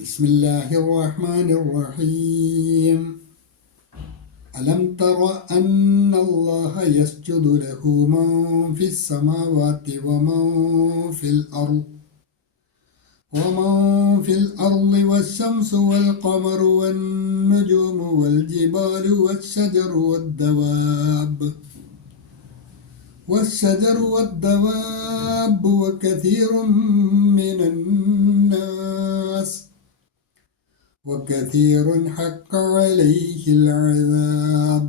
بسم الله الرحمن الرحيم. ألم تر أن الله يسجد له من في السماوات ومن في الأرض ومن في الأرض والشمس والقمر والنجوم والجبال والشجر والدواب والشجر والدواب وكثير من الناس. وكثير حق عليه العذاب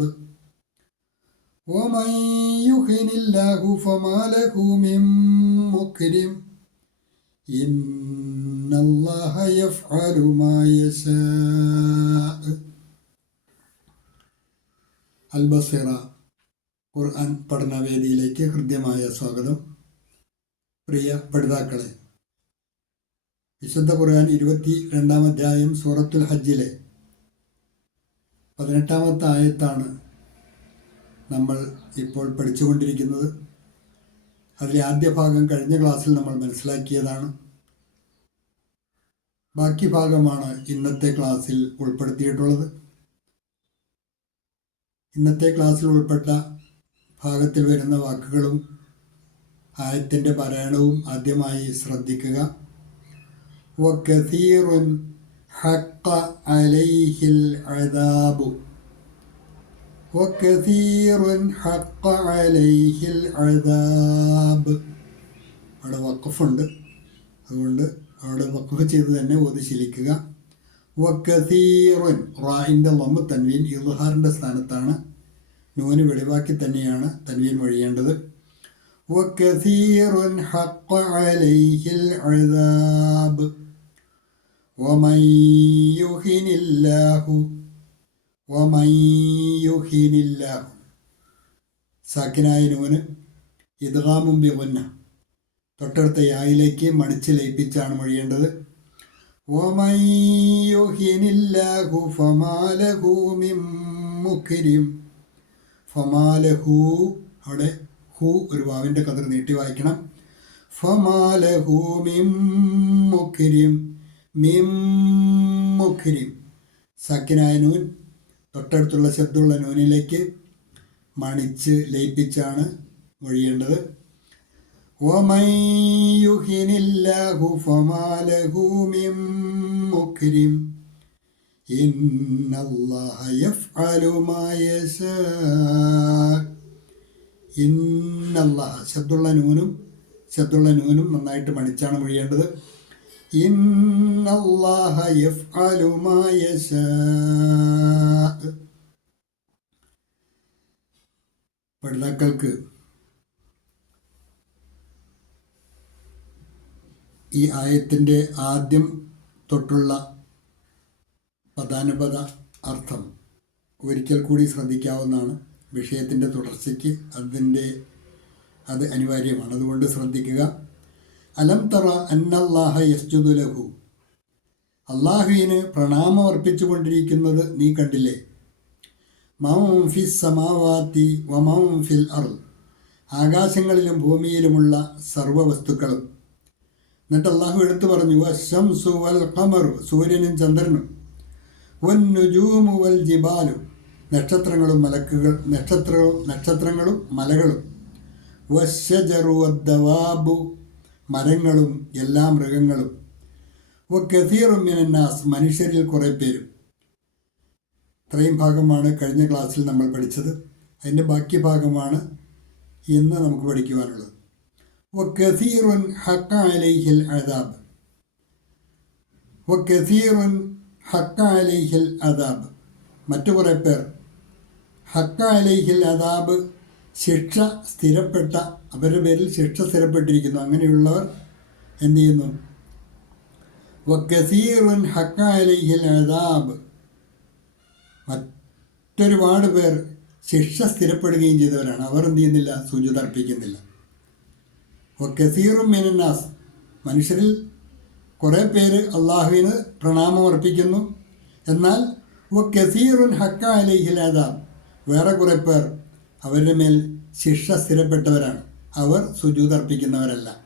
ومن يهن الله فما له من مكرم إن الله يفعل ما يشاء البصيرة ഖുർആൻ പഠനവേദിയിലേക്ക് ഹൃദ്യമായ സ്വാഗതം പ്രിയ പഠിതാക്കളെ വിശുദ്ധ ഖുർആൻ ഇരുപത്തി രണ്ടാം അധ്യായം സൂറത്തുൽ ഹജ്ജിലെ പതിനെട്ടാമത്തെ ആയത്താണ് നമ്മൾ ഇപ്പോൾ പഠിച്ചുകൊണ്ടിരിക്കുന്നത്. അതിലെ ആദ്യ ഭാഗം കഴിഞ്ഞ ക്ലാസ്സിൽ നമ്മൾ മനസ്സിലാക്കിയതാണ്. ബാക്കി ഭാഗമാണ് ഇന്നത്തെ ക്ലാസ്സിൽ ഉൾപ്പെടുത്തിയിട്ടുള്ളത്. ഇന്നത്തെ ക്ലാസ്സിൽ ഉൾപ്പെട്ട ഭാഗത്തിൽ വരുന്ന വാക്കുകളും ആയത്തിന്റെ പാരായണവും ആദ്യമായി ശ്രദ്ധിക്കുക. وكثير حق عليه العذاب وكثير حق عليه العذاب അവിടെ വക്കഫുണ്ട് അതുകൊണ്ട് അവിടെ വക്കഫ് ചെയ്ത് തന്നെ ഓതി ശീലിക്കുക വക്കസീറുൻ റാഹിൻ്റെ ലമ്മ് തൻവീൻ ഇൽഹാറിൻ്റെ സ്ഥാനത്താണ് നൂന് വെളിവാക്കി തന്നെയാണ് തൻവീൻ വഴിയേണ്ടത് وكثير حق عليه العذاب ومن يهن الله ومن يهن الله സാക്കിനായ നൂന് ഇദ്ഗാമും ബിഗുന്ന തൊട്ടടുത്ത യായിലേക്ക് മണിച്ച് ലയിപ്പിച്ചാണ് മൊഴിയേണ്ടത് ومن يهن الله فما له من مكرم فما له അവിടെ ഹു ഒരു വാവിൻ്റെ കതിർ നീട്ടി വായിക്കണം ഫമാലഹു മിമ്മുക്കിരിം മിമ്മുക്കിരിം സക്കിനായ നൂൻ തൊട്ടടുത്തുള്ള ശബ്ദമുള്ള നൂനിലേക്ക് മണിച്ച് ലയിപ്പിച്ചാണ് ഒഴിയേണ്ടത് ഇന്നല്ലാഹ ശബ്ദുള്ള നൂനും ശബ്ദുള്ള നൂനും നന്നായിട്ട് മണിച്ചാണ് പഠിതാക്കൾക്ക് ഈ ആയത്തിന്റെ ആദ്യം തൊട്ടുള്ള പദാനുപത അർത്ഥം ഒരിക്കൽ കൂടി ശ്രദ്ധിക്കാവുന്നതാണ്. വിഷയത്തിന്റെ തുടർച്ചയ്ക്ക് അതിന്റെ അത് അനിവാര്യമാണ്. അതുകൊണ്ട് ശ്രദ്ധിക്കുക. അലം തറ അന്നല്ലാഹ യസ്ജുദു ലഹു. അള്ളാഹുവിന് പ്രണാമം അർപ്പിച്ചുകൊണ്ടിരിക്കുന്നത് നീ കണ്ടില്ലേ? മം ഫി സമാവാത്തി വമം ഫിൽ അർ ആകാശങ്ങളിലും ഭൂമിയിലുമുള്ള സർവ വസ്തുക്കളും എന്നിട്ട് അള്ളാഹു എടുത്തു പറഞ്ഞു വശംസു വൽ ഖമർ സൂര്യനും ചന്ദ്രനും. വൻ നുജൂമു വൽ ജിബാലു നക്ഷത്രങ്ങളും മലക്കുകൾ നക്ഷത്രവും നക്ഷത്രങ്ങളും മലകളും. വശജറുവദ്ദവാബു മരങ്ങളും എല്ലാ മൃഗങ്ങളും. കസീറുമിനാസ് മനുഷ്യരിൽ കുറേ പേരും. ഇത്രയും ഭാഗമാണ് കഴിഞ്ഞ ക്ലാസ്സിൽ നമ്മൾ പഠിച്ചത്. അതിന്റെ ബാക്കി ഭാഗമാണ് ഇന്ന് നമുക്ക് പഠിക്കുവാനുള്ളത്. വ കസീറുൻ ഹക്ക അലൈഹിൽ അദാബ്. വ കസീറുൻ ഹക്ക അലൈഹിൽ അദാബ്. മറ്റു കുറേ പേർ. ഹക്ക അലൈഹിൽ അദാബ് ശിക്ഷ സ്ഥിരപ്പെട്ട അവരുടെ പേരിൽ ശിക്ഷ സ്ഥിരപ്പെട്ടിരിക്കുന്നു. അങ്ങനെയുള്ളവർ എന്ത് ചെയ്യുന്നു? വക്കസീറുൻ ഹക്ക അതാബ് മറ്റൊരുപാട് പേർ ശിക്ഷ സ്ഥിരപ്പെടുകയും ചെയ്തവരാണ്. അവർ എന്ത് ചെയ്യുന്നില്ല? സൂചി അർപ്പിക്കുന്നില്ല. വക്കസീറും മിനന്നാസ് മനുഷ്യരിൽ കുറേ പേര് അള്ളാഹുവിന് പ്രണാമം അർപ്പിക്കുന്നു. എന്നാൽ വക്കസീറുൻ ഹക്ക അദാബ്. വേറെ കുറേ പേർ അവരുടെ മേൽ ശിക്ഷ സ്ഥിരപ്പെട്ടവരാണ്. അവർ സുജൂത് അർപ്പിക്കുന്നവരല്ല.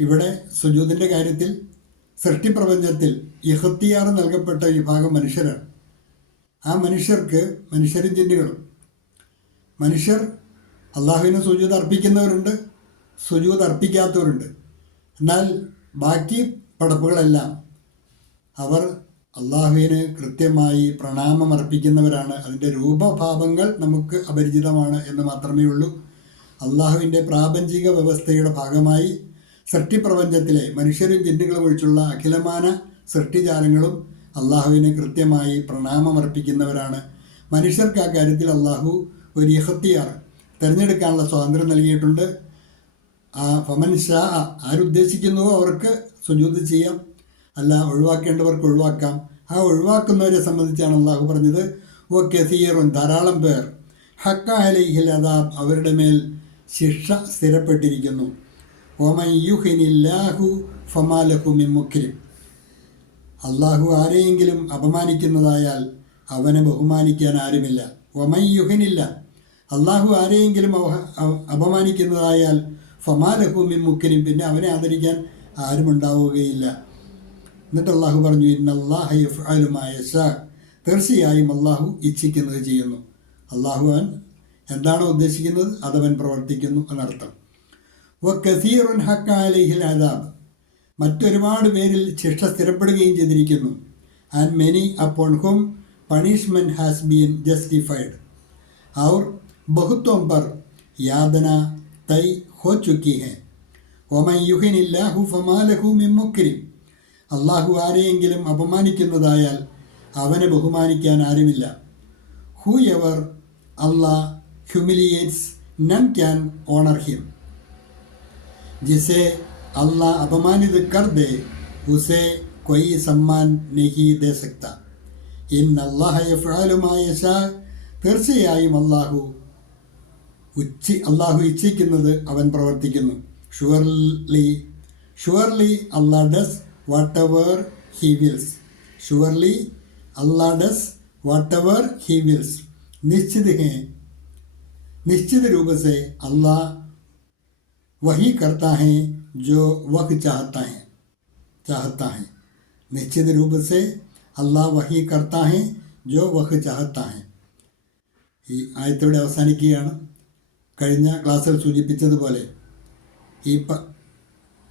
ഇവിടെ സുജൂതിന്റെ കാര്യത്തിൽ സൃഷ്ടിപ്രപഞ്ചത്തിൽ ഇഹത്തിയാർ നൽകപ്പെട്ട വിഭാഗം മനുഷ്യരാണ്. ആ മനുഷ്യർക്ക് മനുഷ്യരും ജിന്നുകളും മനുഷ്യർ അള്ളാഹുവിന് സുജൂത് അർപ്പിക്കുന്നവരുണ്ട് സുജൂത് അർപ്പിക്കാത്തവരുണ്ട്. എന്നാൽ ബാക്കി പടപ്പുകളെല്ലാം അവർ അള്ളാഹുവിന് കൃത്യമായി പ്രണാമം അർപ്പിക്കുന്നവരാണ് അതിന്റെ രൂപഭാവങ്ങൾ നമുക്ക് അപരിചിതമാണ് എന്ന് മാത്രമേ ഉള്ളൂ. അള്ളാഹുവിന്റെ പ്രാപഞ്ചിക വ്യവസ്ഥയുടെ ഭാഗമായി സൃഷ്ടിപ്രപഞ്ചത്തിലെ മനുഷ്യരും ജിന്നുകളും ഒഴിച്ചുള്ള അഖിലമാന സൃഷ്ടിജാലങ്ങളും അള്ളാഹുവിന് കൃത്യമായി പ്രണാമമർപ്പിക്കുന്നവരാണ്. മനുഷ്യർക്ക് ആ കാര്യത്തിൽ അള്ളാഹു ഒരു ഇഹത്തിയാർ തിരഞ്ഞെടുക്കാനുള്ള സ്വാതന്ത്ര്യം നൽകിയിട്ടുണ്ട്. ആ ഫമൻ ഷാ ആരുദ്ദേശിക്കുന്നുവോ അവർക്ക്? സുജൂത് ചെയ്യാം. അല്ല ഒഴിവാക്കേണ്ടവർക്ക് ഒഴിവാക്കാം. ആ ഒഴിവാക്കുന്നവരെ സംബന്ധിച്ചാണ് അള്ളാഹു പറഞ്ഞത്. ഓ കെസീറും ധാരാളം പേർ. ഹക്ക അലൈഹിൽ അദാബ് അവരുടെ മേൽ ശിക്ഷ സ്ഥിരപ്പെട്ടിരിക്കുന്നു. ഓമയുഹിനില്ലാഹു ഫമാലഹു മുക്രിം അള്ളാഹു ആരെയെങ്കിലും അപമാനിക്കുന്നതായാൽ അവനെ ബഹുമാനിക്കാൻ ആരുമില്ല. ഒമയ്യുഹിനില്ല അള്ളാഹു ആരെയെങ്കിലും അപമാനിക്കുന്നതായാൽ ഫമാലഹു മുക്രിം പിന്നെ അവനെ ആദരിക്കാൻ ആരുമുണ്ടാവുകയില്ല. എന്നിട്ട് അള്ളാഹു പറഞ്ഞു ഇന്നല്ലാഹുമായ തീർച്ചയായും അള്ളാഹു ഇച്ഛിക്കുന്നത് ചെയ്യുന്നു. അള്ളാഹുവാൻ എന്താണോ ഉദ്ദേശിക്കുന്നത്? അതവൻ പ്രവർത്തിക്കുന്നു എന്നർത്ഥം. വ കസീറുൻ അദാബ്. മറ്റൊരുപാട് പേരിൽ ശിക്ഷ സ്ഥിരപ്പെടുകയും ചെയ്തിരിക്കുന്നു. And many upon hmm punishment has been justified അവർ ബഹുത്വം പർ യാതന തൈ ഹോ ചുക്കി ഹെ. ഒമൻ യുഹിനില്ല ഹുഫമാലഹു മിൻ അള്ളാഹു ആരെയെങ്കിലും അപമാനിക്കുന്നതായാൽ അവനെ ബഹുമാനിക്കാൻ ആരുമില്ല. Whoever Allah humiliates none can honour him ജിസെ അള്ളാ അപമാനിത് കർദേ ഉസേ കൊയ് സമ്മാൻ നെഹി ദേസക്ത ഇൻ അള്ളാഹയുമായ ഷാ തീർച്ചയായും അള്ളാഹു ഉച്ചി അള്ളാഹു ഇച്ഛിക്കുന്നത് അവൻ പ്രവർത്തിക്കുന്നു. Surely surely Allah does whatever he wills surely Allah does whatever he wills നിശ്ചിത് ഹേ निश्चित रूप से अल्लाह वही करता है जो वह चाहता है चाहता है निश्चित रूप से अल्लाह वही करता है जो वह चाहता है ഈ ആയത്തോടെ അവസാനിക്കുകയാണ് കഴിഞ്ഞ ക്ലാസ്സിൽ സൂചിപ്പിച്ചതുപോലെ ഈ പ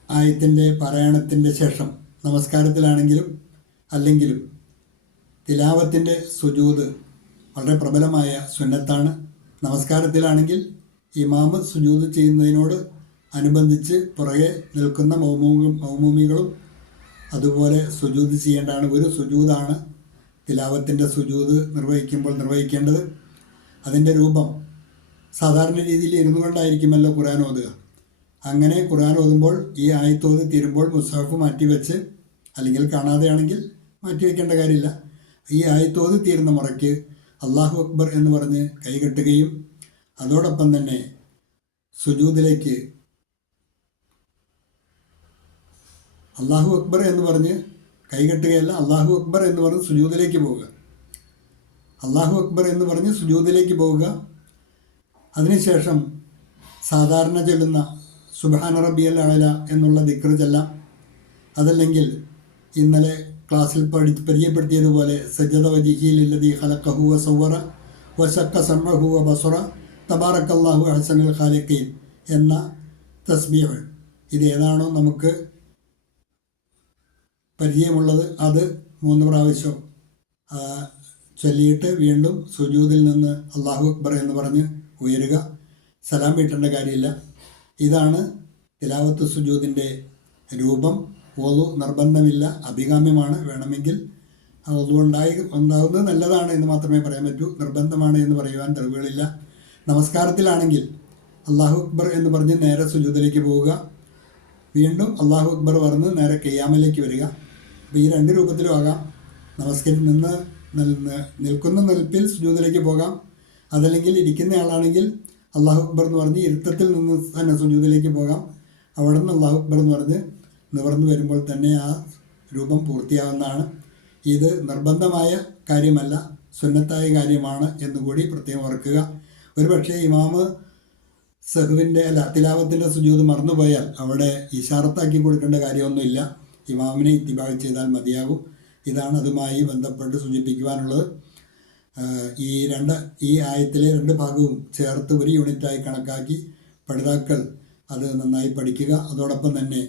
ആയത്തിൻ്റെ പാരായണത്തിൻ്റെ ശേഷം നമസ്കാരത്തിലാണെങ്കിലും അല്ലെങ്കിലും തിലാവത്തിന്റെ സുജൂത് വളരെ പ്രബലമായ സുന്നത്താണ്. നമസ്കാരത്തിലാണെങ്കിൽ ഇമാമ് സുജൂത് ചെയ്യുന്നതിനോട് അനുബന്ധിച്ച് പുറകെ നിൽക്കുന്ന മൗമൂവും മൗമൂമികളും അതുപോലെ സുജൂത് ചെയ്യേണ്ടതാണ് ഒരു സുജൂതാണ് തിലാവത്തിന്റെ സുജൂത് നിർവഹിക്കുമ്പോൾ നിർവഹിക്കേണ്ടത്. അതിന്റെ രൂപം സാധാരണ രീതിയിൽ ഇരുന്നു കൊണ്ടായിരിക്കുമല്ലോ ഖുർആൻ ഓതുക. അങ്ങനെ ഖുർആൻ ഓതുമ്പോൾ ഈ ആയത്തോത് തീരുമ്പോൾ മുസാഫ് മാറ്റിവെച്ച് അല്ലെങ്കിൽ കാണാതെയാണെങ്കിൽ മാറ്റിവെക്കേണ്ട കാര്യമില്ല. ഈ ആയത്തോത് തീരുന്ന മുറയ്ക്ക് അള്ളാഹു അക്ബർ എന്ന് പറഞ്ഞ് കൈകെട്ടുകയും അതോടൊപ്പം തന്നെ സുജൂദിലേക്ക് അള്ളാഹു അക്ബർ എന്ന് പറഞ്ഞ് കൈകെട്ടുകയല്ല അള്ളാഹു അക്ബർ എന്ന് പറഞ്ഞ് സുജൂദിലേക്ക് പോവുക. അള്ളാഹു അക്ബർ എന്ന് പറഞ്ഞ് സുജൂദിലേക്ക് പോവുക. അതിനുശേഷം സാധാരണ ചൊല്ലുന്ന സുബാന റബ്ബിയൽ അല എന്നുള്ള ദിക്ർ ചെല്ലാം അതല്ലെങ്കിൽ ഇന്നലെ ക്ലാസ്സിൽ പഠി പരിചയപ്പെടുത്തിയതുപോലെ സജ്ജത വജിഹിയിലുള്ളതി ഹലക്കഹു വ വശക്ക സമ്മഹു വ ബസുറ തബാറക്കല്ലാഹു അഹസനുൽ ഖാലിഖീൻ എന്ന തസ്ബീഹ്. ഇത് ഏതാണോ നമുക്ക് പരിചയമുള്ളത്. അത് മൂന്ന് പ്രാവശ്യം ചൊല്ലിയിട്ട് വീണ്ടും സുജൂതിൽ നിന്ന് അള്ളാഹു അക്ബർ എന്ന് പറഞ്ഞ് ഉയരുക. സലാം വീട്ടേണ്ട കാര്യമില്ല. ഇതാണ് തിലാവത്ത് സുജൂദിന്റെ രൂപം. ഓതു നിർബന്ധമില്ല അഭികാമ്യമാണ് വേണമെങ്കിൽ ഒതു ഉണ്ടായി ഉണ്ടാകുന്നത് നല്ലതാണ് എന്ന് മാത്രമേ പറയാൻ പറ്റൂ. നിർബന്ധമാണ് എന്ന് പറയുവാൻ തെളിവുകളില്ല. നമസ്കാരത്തിലാണെങ്കിൽ അള്ളാഹു അക്ബർ എന്ന് പറഞ്ഞ് നേരെ സുജൂദിലേക്ക് പോവുക. വീണ്ടും അള്ളാഹു അക്ബർ പറഞ്ഞ് നേരെ കെയ്യാമലേക്ക് വരിക. അപ്പോൾ ഈ രണ്ട് രൂപത്തിലും ആകാം. നമസ്കരി നിന്ന് നിൽക്കുന്ന നിൽപ്പിൽ സുജൂതിലേക്ക് പോകാം. അതല്ലെങ്കിൽ ഇരിക്കുന്ന ആളാണെങ്കിൽ അള്ളാഹു അക്ബർ എന്ന് പറഞ്ഞ് ഇരുത്തത്തിൽ നിന്ന് തന്നെ സുജൂതിലേക്ക് പോകാം. അവിടെ നിന്ന് അള്ളാഹു അക്ബർ എന്ന് പറഞ്ഞ് നിവർന്നു വരുമ്പോൾ തന്നെ ആ രൂപം പൂർത്തിയാവുന്നതാണ്. ഇത് നിർബന്ധമായ കാര്യമല്ല സുന്നത്തായ കാര്യമാണ് എന്നുകൂടി പ്രത്യേകം ഓർക്കുക. ഒരുപക്ഷെ ഇമാമ് സഹുവിന്റെ അല്ല തിലാവത്തിന്റെ സുജൂത് മറന്നുപോയാൽ അവിടെ ഇഷാറത്താക്കി കൊടുക്കേണ്ട കാര്യമൊന്നുമില്ല. ഇമാമിനെ ഇത്തിബാഗ് ചെയ്താൽ മതിയാകും. ഇതാണ് അതുമായി ബന്ധപ്പെട്ട് സൂചിപ്പിക്കുവാനുള്ളത്. ഈ രണ്ട് ഈ ആയത്തിലെ രണ്ട് ഭാഗവും ചേർത്ത് ഒരു യൂണിറ്റായി കണക്കാക്കി പഠിതാക്കൾ അത് നന്നായി പഠിക്കുക. അതോടൊപ്പം തന്നെ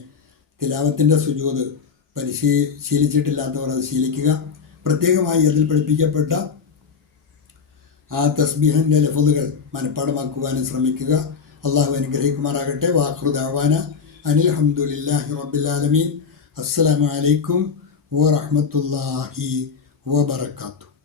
തിലാവത്തിന്റെ സുജൂത് പരിശീലിച്ചിട്ടില്ലാത്തവർ അത് ശീലിക്കുക. പ്രത്യേകമായി അതിൽ പഠിപ്പിക്കപ്പെട്ട ആ തസ്ബീഹന്റെ ലഫുദുകൾ മനഃപ്പാടമാക്കുവാനും ശ്രമിക്കുക. അള്ളാഹു അനുഗ്രഹിക്കുമാറാകട്ടെ. വാഹൃദാവാന അനിൽ ഹംദുലില്ലാഹി റബ്ബിലാലമീൻ. അസ്സലാമു അലൈക്കും വറഹ്മത്തുള്ളാഹി വബറകാതുഹു.